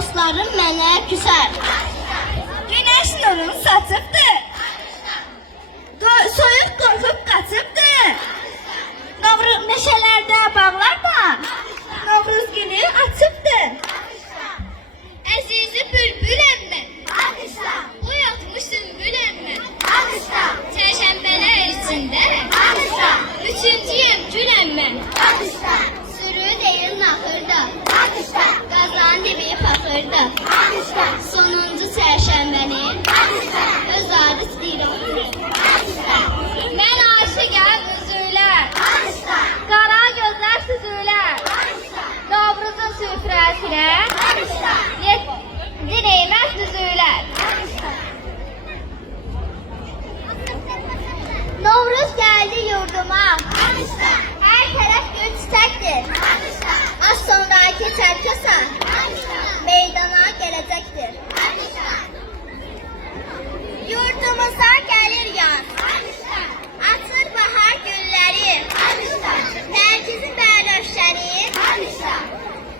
dostlarım mənə küsər. Günəş nurunu saçıbdır, soyuq qorxub qaçıbdır. Novruz meşələrdə, bağlarda Novruz günü açıbdır. Əzizi bülbüləm mən, oyatmışım büləm mən. Çərşənbələr içində üçüncüyəm güləm mən. Sürü deyil naxırda, qazan dibi paxırda. Sonuncu çərşənbənin öz adı istəyirəm. Mən aşıqəm üzülər, qara gözlər süzülər. Novruzun süfrəsinə dinəyməz düzülər. Novruz geldi yurduma, her taraf gül çiçektir. Az sonra keçer kasa, meydana gelecektir. Yurdumuza gelir yaz, açır bahar gülleri. Merkezi bərrövşəni,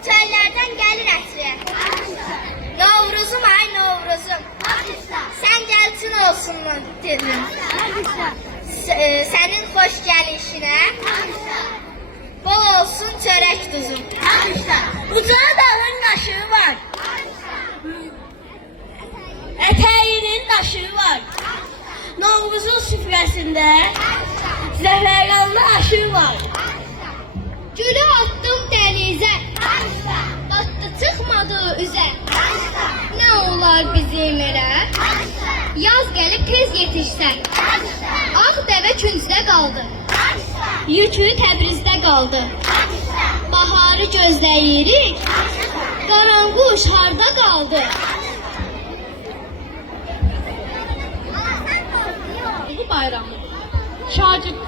çöllərdən gəlir ətri. Novruzum ay Novruzum, sen gelsin olsun mu dedim. Senin hoş gelişine bol olsun çörek tuzum. Ucağı dağın daşı var, eteğinin daşı var. Novruzun süfrəsində zəhəryanlı aşı var. Gülü attım dənizə, batdı çıxmadı üzə. Ne olar bizim elə? Yaz gelip tez yetişsən. Ağ dəvə küncdə qaldı, yükü Təbrizdə qaldı. Baharı gözləyirik, qaranquş harda qaldı? Bu bayramı şagird